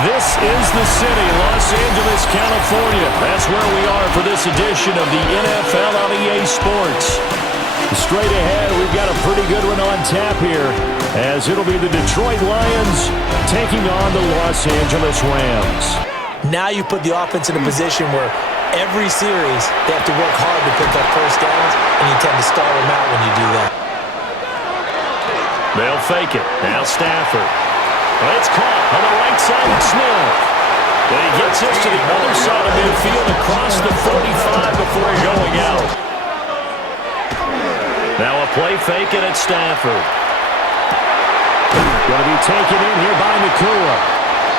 This is the city, Los Angeles, California. That's where we are for this edition of the NFL on EA Sports. Straight ahead, we've got a pretty good one on tap here, as it'll be the Detroit Lions taking on the Los Angeles Rams. Now you put the offense in a position where every series they have to work hard to pick up first downs, and you tend to stall them out when you do that. They'll fake it. Now Stafford. It's caught on the right side of Smith. But he gets this to the other side of midfield across the 45 before going out. Now a play fake it at Stafford. Going to be taken in here by Nakua.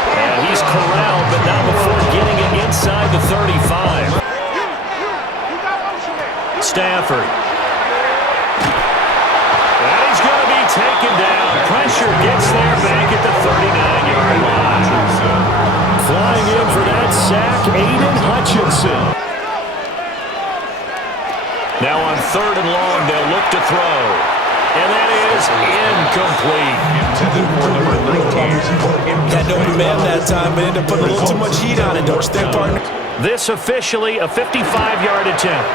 And he's corralled, but not before getting it inside the 35. Stafford. And he's going to be taken down. Pressure gets there back at the 39-yard line. Flying in for that sack, Aiden Hutchinson. Now on 3rd and long, they'll look to throw. And that is incomplete. Intended for number 19. Had no man that time, but ended up putting a little too much heat on it, don't you think, partner? This officially a 55-yard attempt.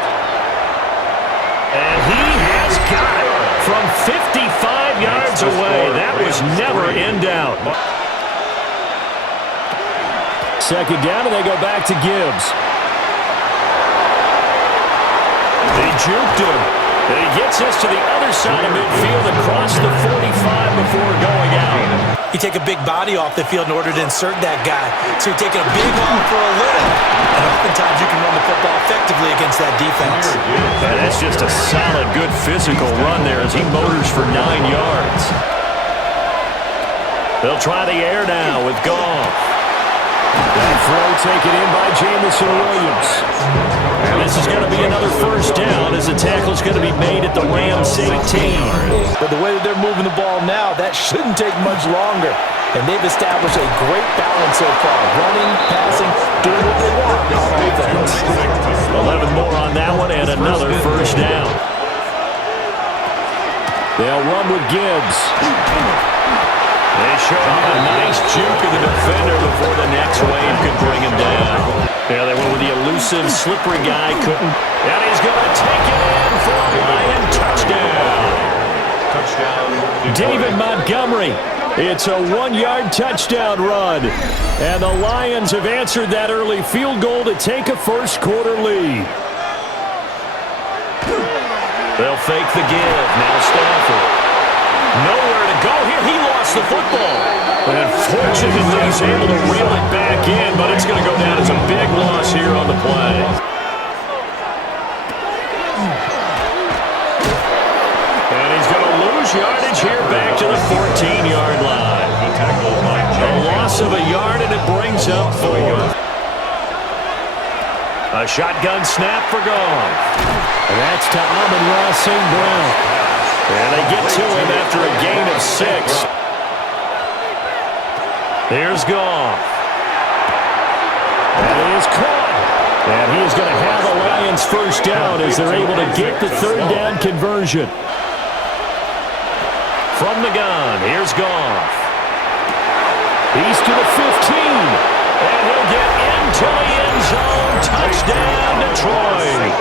And he has got it from 55 yards away. That was never in doubt. 2nd down, and they go back to Gibbs. They juked him. And he gets this to the other side of midfield across the 45 before going out. You take a big body off the field in order to insert that guy. So you're taking a big off for a little. And oftentimes you can run the football effectively against that defense. And that's just a solid, good physical run there as he motors for 9 yards. They'll try the air now with Goff. That throw taken in by Jamison Williams. And this is going to be another first down as the tackle's going to be made at the Rams 18. But the way that they're moving the ball now, that shouldn't take much longer. And they've established a great balance so far. Running, passing, doing what they want on offense. 11 more on that one and another first down. They'll run with Gibbs. They show him a nice juke of the defender before the next wave could bring him down. Yeah, they went with the elusive, slippery guy. Couldn't. And he's going to take it in for a Lion touchdown. David Montgomery. It's a 1-yard touchdown run. And the Lions have answered that early field goal to take a first-quarter lead. They'll fake the give. Now Stafford. Nowhere to go here. He lost the football. And unfortunately, he's able to reel it back in, but it's going to go down as a big loss here on the play. And he's going to lose yardage here back to the 14-yard line. A loss of a yard, and it brings up 4. A shotgun snap for Goff. And that's to Amon-Ra St. Brown. And they get to him after a gain of 6. Here's Goff. And he is caught. And he is going to have the Lions first down as they're able to get the 3rd down conversion. From the gun, here's Goff. He's to the 15. And he'll get into the end zone. Touchdown, Detroit.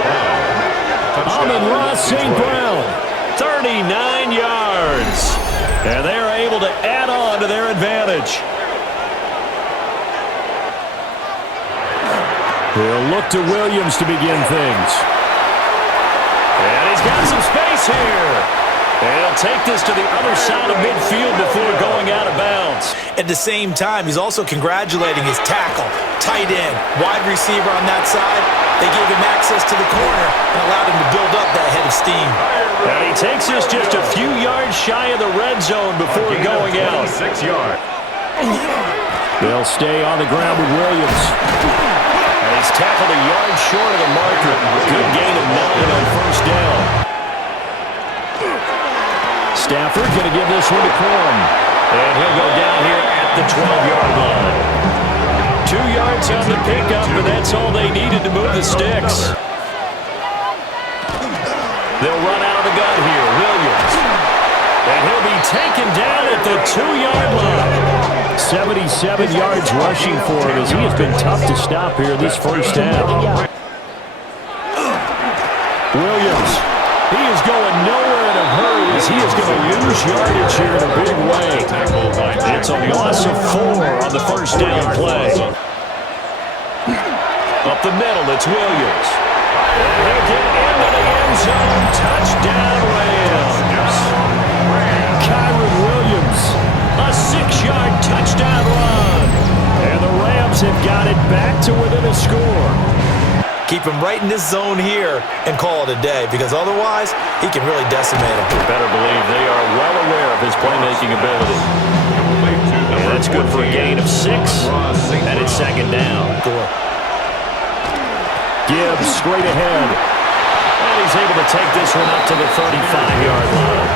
Amon-Ra St. Brown. 39 yards. And they are able to add on to their advantage. He'll look to Williams to begin things. And he's got some space here. And he'll take this to the other side of midfield before going out of bounds. At the same time, he's also congratulating his tackle, tight end, wide receiver on that side. They gave him access to the corner and allowed him to build up that head of steam. And he takes this just a few yards shy of the red zone before going out. 6 yards. They'll stay on the ground with Williams. And he's tackled a yard short of the marker. Good gain of 9 on first down. Stafford going to give this one to Corn. And he'll go down here at the 12-yard line. 2 yards on the pickup, and that's all they needed to move the sticks. They'll run out of the gun here. Williams. And he'll be taken down at the 2-yard line. 77 yards rushing for him as he has been tough to stop here this first half. Williams, he is going nowhere in a hurry as he is going to lose yardage here in a big way. It's a loss of 4 on the first down play. Up the middle, it's Williams. And he'll get into the end zone. Touchdown, Rams. Kyron Williams, a 6-yard touchdown run. And the Rams have got it back to within a score. Keep him right in this zone here and call it a day, because otherwise he can really decimate him. You better believe they are well aware of his playmaking ability. And that's good for a gain of 6, and it's second down. Gibbs straight ahead. And he's able to take this one up to the 35-yard line.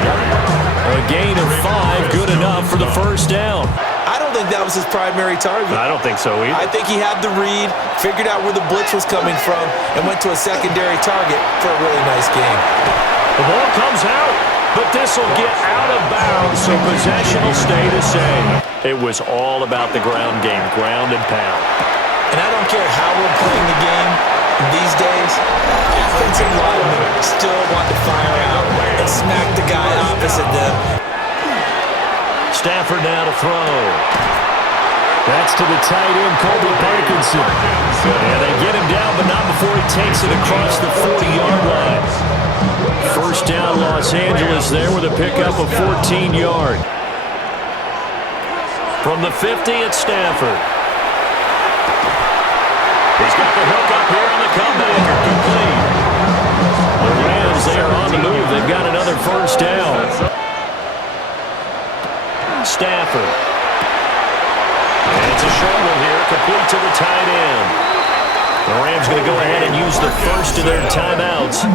A gain of 5, good enough for the first down. I don't think that was his primary target. I don't think so either. I think he had the read, figured out where the blitz was coming from, and went to a secondary target for a really nice game. The ball comes out, but this will get out of bounds, so possession will stay the same. It was all about the ground game, ground and pound. And I don't care how we're playing the game these days, offensive linemen still want to fire out and smack the guy opposite them. Stafford now to throw. That's to the tight end, Colby Parkinson. And they get him down, but not before he takes it across the 40-yard line. First down, Los Angeles there with a pickup of 14 yards. From the 50, it's Stafford. He's got the hook up here on the comeback. Complete. The Rams, they are on the move. They've got another first down. Stafford. And it's a short one here, complete to the tight end. The Rams going to go ahead and use the first of their timeouts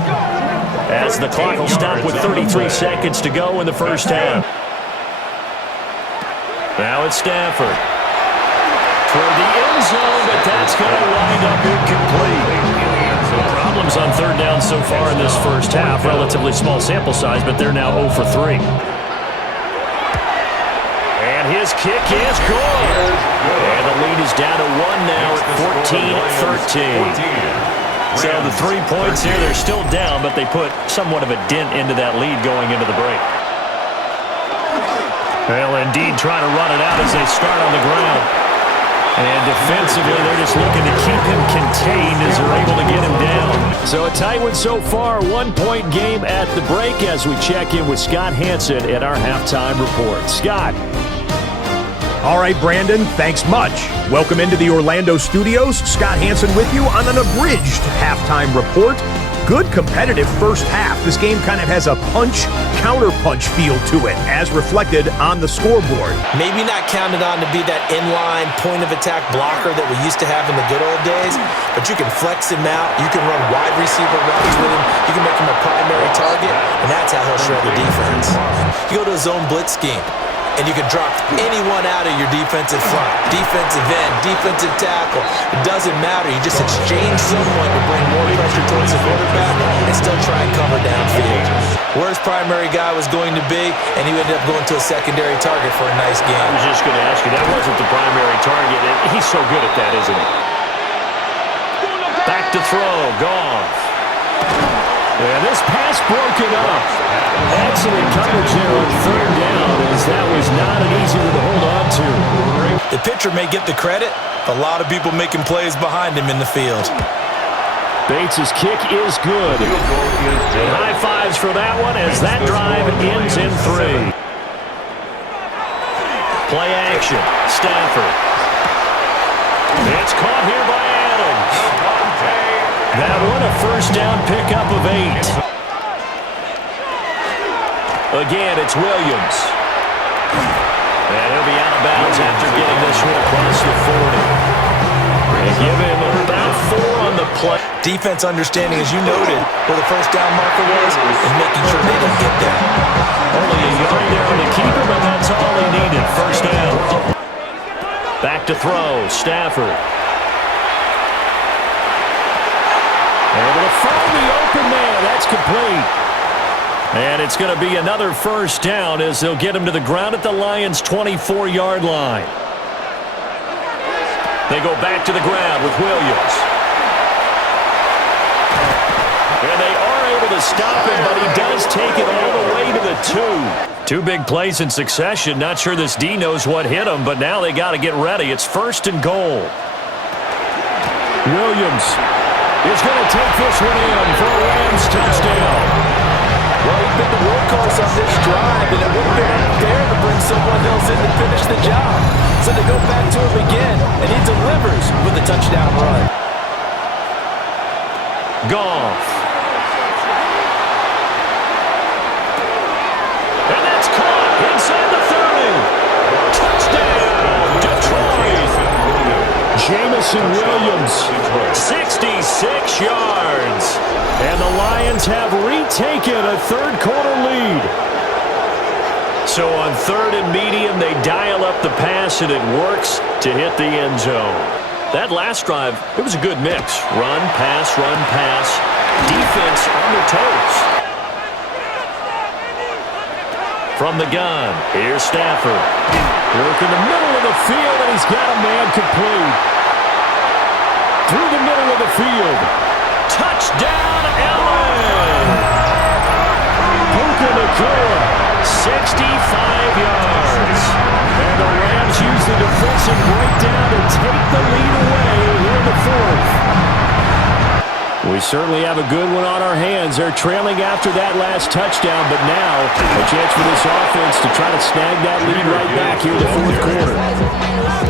as the clock will stop with 33 seconds to go in the first half. Now it's Stafford. Toward the end zone, but that's going to wind up incomplete. Problems on third down so far in this first half. Relatively small sample size, but they're now 0 for 3. And his kick is good. And the lead is down to 1 now at 14-13. So the 3 points here, they're still down, but they put somewhat of a dent into that lead going into the break. Well, indeed, trying to run it out as they start on the ground. And defensively, they're just looking to keep him contained as they're able to get him down. So a tight one so far, 1-point game at the break as we check in with Scott Hanson at our halftime report. Scott. All right, Brandon, thanks much. Welcome into the Orlando studios. Scott Hanson with you on an abridged halftime report. Good competitive first half. This game kind of has a punch-counter-punch feel to it, as reflected on the scoreboard. Maybe not counted on to be that inline point-of-attack blocker that we used to have in the good old days, but you can flex him out. You can run wide receiver runs with him. You can make him a primary target, and that's how he'll shred the defense. You go to a zone blitz scheme, and you can drop anyone out of your defensive front, defensive end, defensive tackle. It doesn't matter. You just exchange someone to bring more pressure towards the quarterback and still try and cover downfield. Where his primary guy was going to be, and he ended up going to a secondary target for a nice game. I was just going to ask you, that wasn't the primary target. He's so good at that, isn't he? Back to throw, Goff. And this pass broken up. Excellent coverage there on third down, as that was not an easy one to hold on to. The pitcher may get the credit, but a lot of people making plays behind him in the field. Bates' kick is good. And high fives for that one as that drive ends in 3. Play action. Stafford. It's caught here by Adams. That one a first down pickup of 8. Again, it's Williams. And he'll be out of bounds after getting this one across the 40. They give him about 4 on the play. Defense understanding, as you noted, where the first down marker was, and making sure they didn't get there. Only a yard there on the keeper, but that's all they needed. First down. Back to throw. Stafford. Able to find the open man. That's complete. And it's going to be another first down as they'll get him to the ground at the Lions' 24-yard line. They go back to the ground with Williams. And they are able to stop him, but he does take it all the way to the 2. 2 big plays in succession. Not sure this D knows what hit him, but now they got to get ready. It's 1st and goal. Williams is going to take this one in for a Rams touchdown. Well, he's been the workhorse on this drive, and it would have been unfair to bring someone else in to finish the job. So they go back to him again, and he delivers with a touchdown run. Goff. And that's caught inside the 30. Touchdown, Detroit. Jamison Williams, 66 yards. And the Lions have retaken a third-quarter lead. So on 3rd and medium, they dial up the pass, and it works to hit the end zone. That last drive, it was a good mix. Run, pass, defense on their toes. From the gun, here's Stafford. Work in the middle of the field, and he's got a man complete. Through the middle of the field. Touchdown, Allen! Puka Nacua, 65 yards. And the Rams use the defensive breakdown to take the lead away here in the 4th. We certainly have a good one on our hands. They're trailing after that last touchdown, but now a chance for this offense to try to snag that lead right back here in the 4th quarter.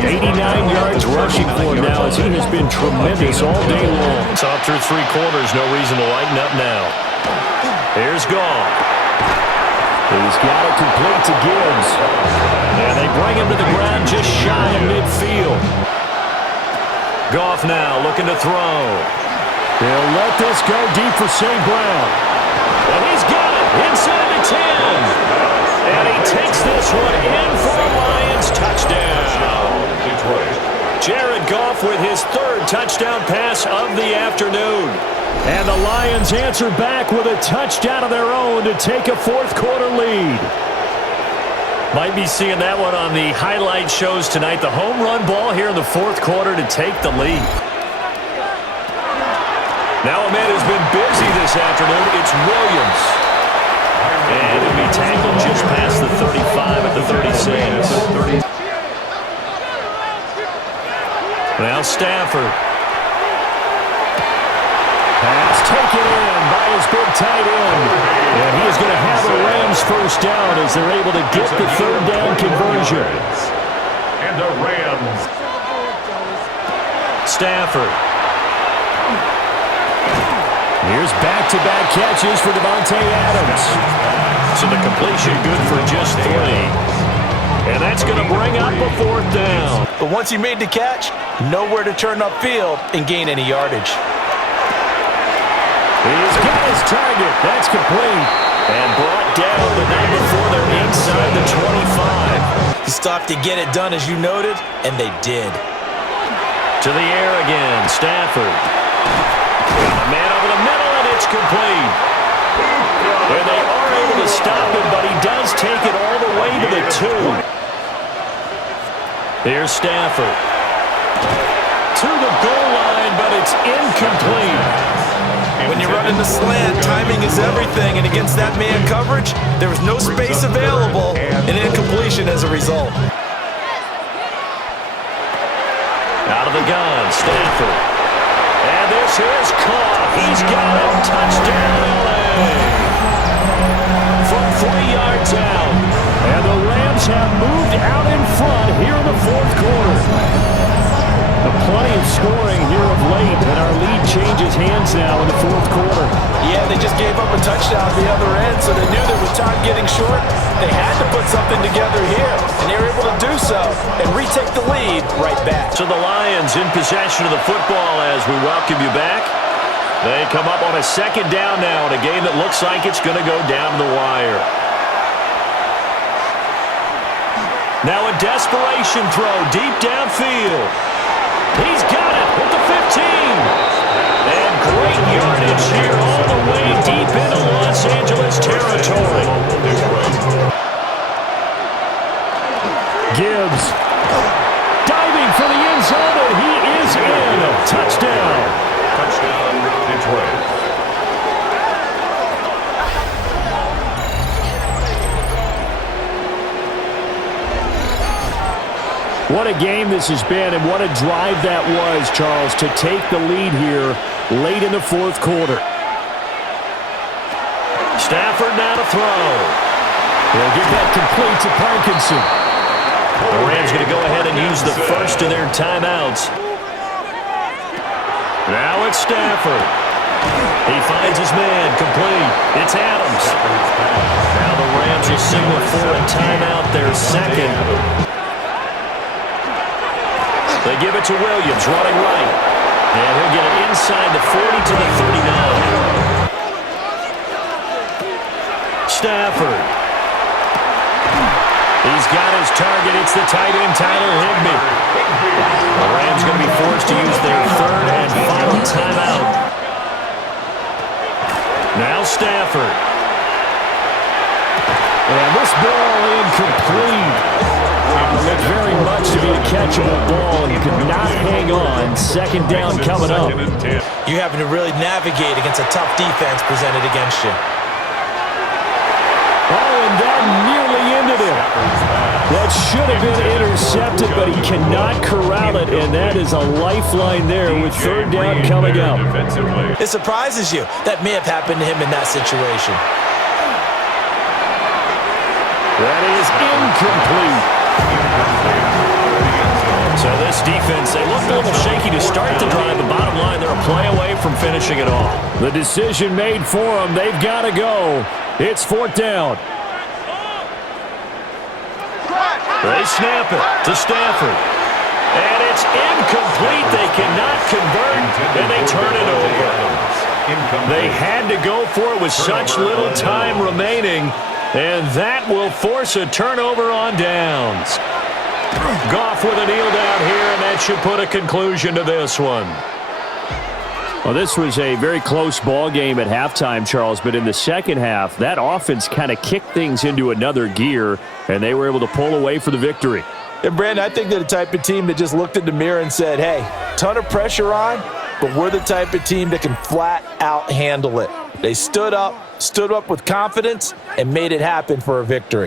89 yards rushing for him now as he has been tremendous all day long. It's up through 3 quarters. No reason to lighten up now. Here's Goff. He's got it complete to Gibbs. And they bring him to the ground just shy of midfield. Goff now looking to throw. He'll let this go deep for St. Brown. And he's got it inside the 10. And he takes this one in for a Lions touchdown. Jared Goff with his 3rd touchdown pass of the afternoon. And the Lions answer back with a touchdown of their own to take a 4th-quarter lead. Might be seeing that one on the highlight shows tonight. The home run ball here in the 4th quarter to take the lead. Now a man who's been busy this afternoon, it's Williams. And he'll be tackled just past the 35 at the 36. Now Stafford. Pass taken in by his big tight end. And he is going to have a Rams 1st down as they're able to get the 3rd down conversion. And the Rams. Stafford. Here's back-to-back catches for Devontae Adams. So the completion good for just 3. And that's going to bring up a 4th down. But once he made the catch, nowhere to turn upfield and gain any yardage. He's got his target. That's complete. And brought down, but not before they're inside the 25. He stopped to get it done, as you noted, and they did. To the air again, Stafford. Got a man over the middle, and it's complete. And they are able to stop him, but he does take it all the way to the 2. Here's Stafford. To the goal line, but it's incomplete. When you're running the slant, timing is everything, and against that man coverage, there was no space available, and incompletion as a result. Out of the gun, Stafford. And this is caught. He's got it. Touchdown, LA. From 3 yards out. And the Rams have moved out in front here in the 4th quarter. Plenty of scoring here of late, and our lead changes hands now in the 4th quarter. Yeah, they just gave up a touchdown at the other end, so they knew that with time getting short, they had to put something together here, and they were able to do so and retake the lead right back. So the Lions in possession of the football as we welcome you back. They come up on a 2nd down now in a game that looks like it's going to go down to the wire. Now a desperation throw deep downfield. He's got it at the 15. And great yardage here all the way deep into Los Angeles territory. Gibbs diving for the end zone, and he Touchdown. Touchdown, Detroit. What a game this has been, and what a drive that was, Charles, to take the lead here late in the fourth quarter. Stafford now to throw. He'll get that complete to Parkinson. The Rams going to go ahead and use the first of their timeouts. Now it's Stafford. He finds his man, complete. It's Adams. Now the Rams will signal for a timeout, their second. They give it to Williams, running right. And he'll get it inside the 40 to the 39. Stafford. He's got his target. It's the tight end, Tyler Higbee. The Rams going to be forced to use their third and final timeout. Now Stafford. And this ball incomplete. It looked very much to be a catchable ball, and you could not hang on. Second down coming up. You're having to really navigate against a tough defense presented against you. Oh, and that nearly ended it. That should have been intercepted, but he cannot corral it, and that is a lifeline there with third down coming up. It surprises you. That may have happened to him in that situation. That is incomplete. So this defense, they looked a little shaky to start the drive. The bottom line, they're a play away from finishing it off. The decision made for them. They've got to go. It's fourth down. They snap it to Stafford. And it's incomplete. They cannot convert, and they turn it over. They had to go for it with such little time remaining, and that will force a turnover on downs. Goff with a kneel down here, and that should put a conclusion to this one. Well, this was a very close ball game at halftime, Charles, but in the second half, that offense kind of kicked things into another gear, and they were able to pull away for the victory. And, Brandon, I think they're the type of team that just looked in the mirror and said, hey, ton of pressure on, but we're the type of team that can flat out handle it. They stood up with confidence, and made it happen for a victory.